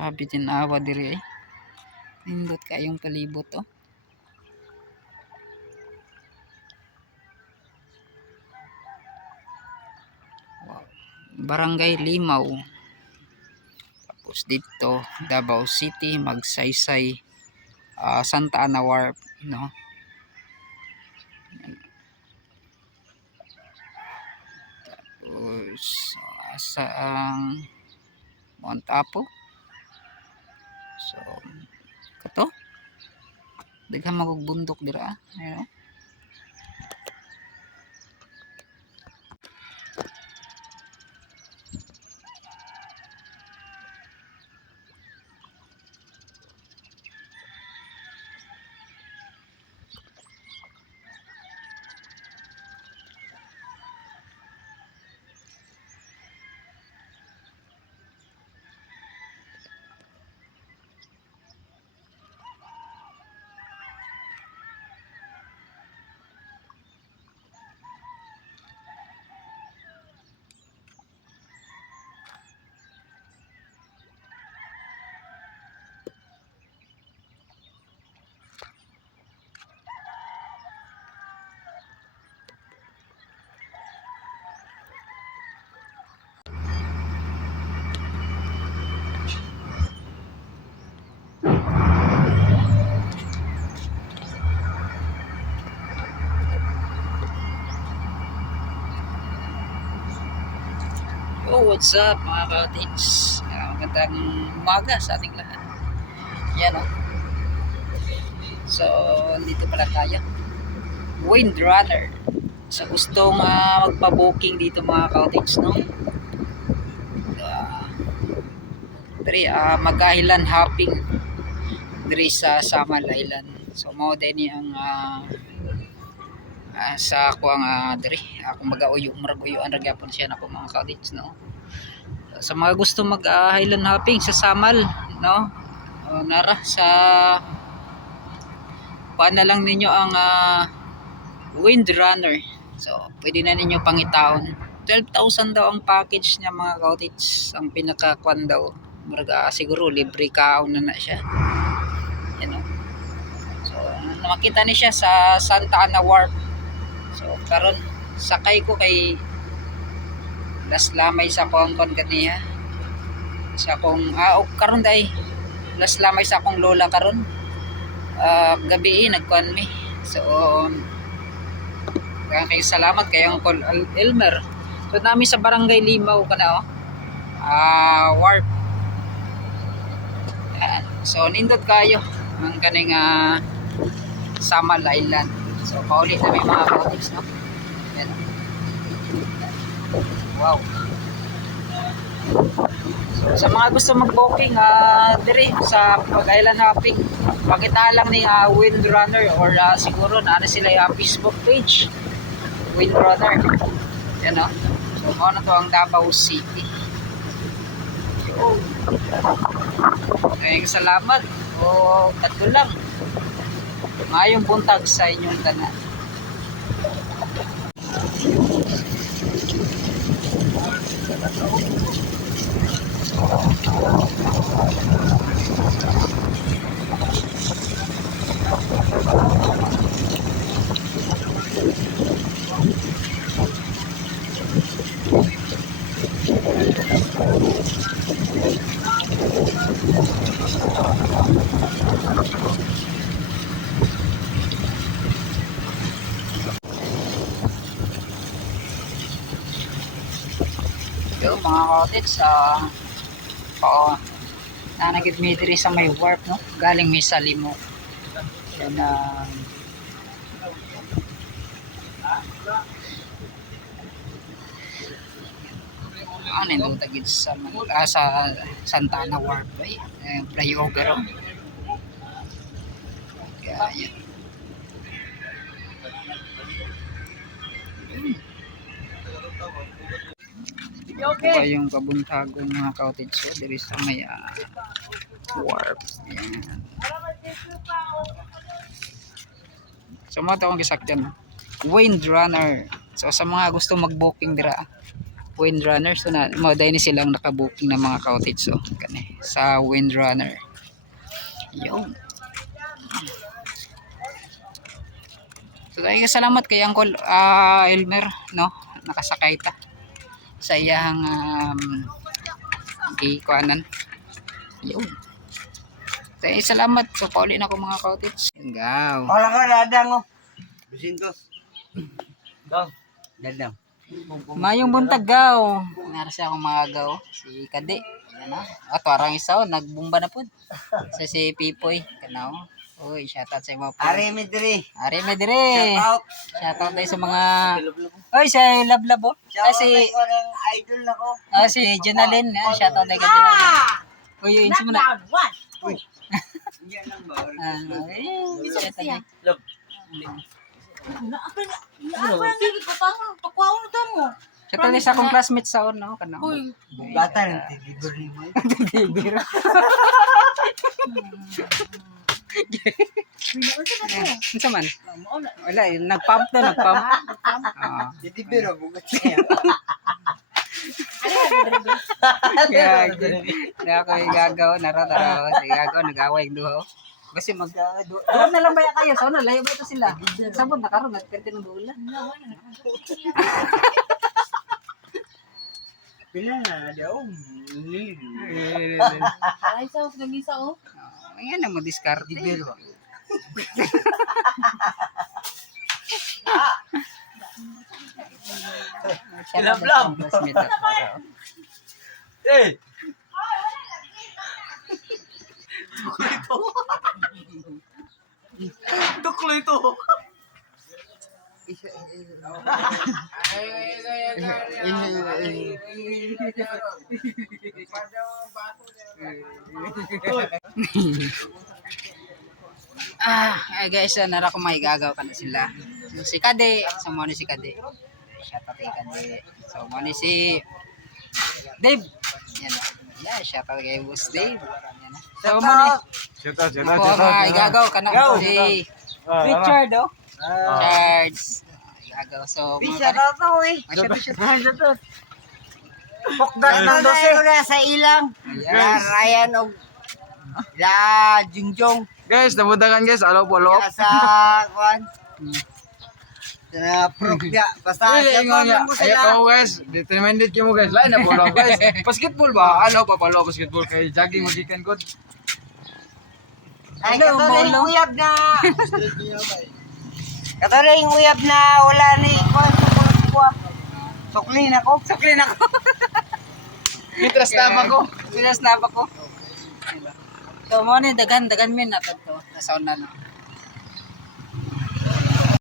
Grabe tinawa diri ay. Nindot kayong palibot oh. Wow. Barangay Limaw. Tapos dito Davao City, Magsaysay, Santa Ana Wharf, no. Tapos sa Mount Apo. So kato daghang magugbundok dira ayun. Oh, what's up mga ka-teens? Magandang umaga sa ating lahat. Yan o. So, dito pala tayo. Windrunner. So, gustong magpa-booking dito mga ka-teens, no? Mag-island hopping diri sa Samal Island. So, mo din yung sa ako ang diri ako mag-auyo marag-uyuan ra gyapon siya nako mga ka-teens, no? Sa mga gusto mag highland hopping sa Samal, no, nara sa kuha na lang ninyo ang Windrunner. So pwede na ninyo pangitaon. 12,000 daw ang package niya mga cottage. Ang pinaka-kwan daw murag siguro libre kaon na siya, yan o. So makita ni siya sa Santa Ana Wharf. So karon sakay ko kay las lamay sa akong kon kaniya sa akong karon day las lamay sa akong lola karon gabi nagkuan mi. So kay salamat kay Uncle Elmer. So nami sa Barangay Limaw kana Wharf. So nindot kayo ang kaning Samal Island. So paulit na may mga cottage, no. Yan. Wow. So, sa mga gusto mag-booking diri sa pag-island hopping, pakita lang ni Windrunner or siguro na sila yung Facebook page Windrunner. Yan o. So mo na to ang Davao City. So, ay salamat o tatlo lang. Mayong buntag sa inyong tanan. Yo mga cottage, nanagid mi diri sa may wharf, no, galing mi sa Limo. Yan nindong tagid sa Santa Ana Wharf ay flyover o. Kaya yan. Ito yung kabuntagon mga cottage so diri sa may wharf. Yan. So mo ito akong gisakyan, Windrunner. So sa mga gusto mag-booking dira Windrunner. So na mo dahil ni silang nakabuking ng mga cottage so kani sa Windrunner. Yun. So dahil salamat kay Uncle Elmer no nakasakay ta sa iyang kuanan. Yun. Dahil salamat so pauli na ko mga cottage. Gaw. Wala ka dadang oh. Bisintos. Gaw. Dadang. Mayong buntag gaw. Narasa akong mga gaw. Si Kade. Yan na. At parang isa nagbumba na po. Si Pipoy. Kanaw. Uy, shoutout sa mga po. Ari Medri. Ari Medre. Shoutout. Shoutout tayo sa mga... Uy, si Lablabo. Si... Idol na ko. Si Janalyn. Shoutout tayo kay Janalyn. Uy, yun si mo na. Uy. Yan lang ba? Shoutout tayo. Love. Shoutout tayo sa akong classmates sa no? Kanaw. Bata ng tibibir ni mo. Tibibir. Ano man? Wala, nagpump na, nagpump. Tibibir o bugat siya. Kaya ako yung gagaw, naro. Si gagaw, nag-away yung duho. Kasi doon na lang ba kayo? Saan na? Layo ba ito sila? Sabon, nakaroon, nagperte ng dulan. Pila na daw. Ay, sa nag-isa oh. Ayan na mo diskarte. Tibibir o. Love. Eh. Tuklo ito. Guys, nara ko may gagaw ka na sila. So, si Kade, so mo ni si Kade. Shout out kay Kade. So mo ni si Dave. Yan na. Yeah, shout out kay Boss Dave. Yan na. So mo ni Shoutout. ko nga igagaw ka na si Richard oh. Charles. Igagaw. So mo ka Shoutout. Pokdat na doon sa ilang. Ayan. Ryan o la Jungjong. Guys, nabudakan guys. Alo po, alo. Sa kwan. Sa proof niya. Basta Ay, ingon nga. mo Ayaw sila. ko guys. Determined mo guys. Lain na po lang guys. Basketball ba? Ano pa palo basketball kay jogging magikan ko. Ay, katuloy yung uyab na. Katuloy yung uyab na wala ni kwan. Sukli na ko. Mitras na ako. Pinasnap ako. So mo ni dagan min na to. Nasaon na no.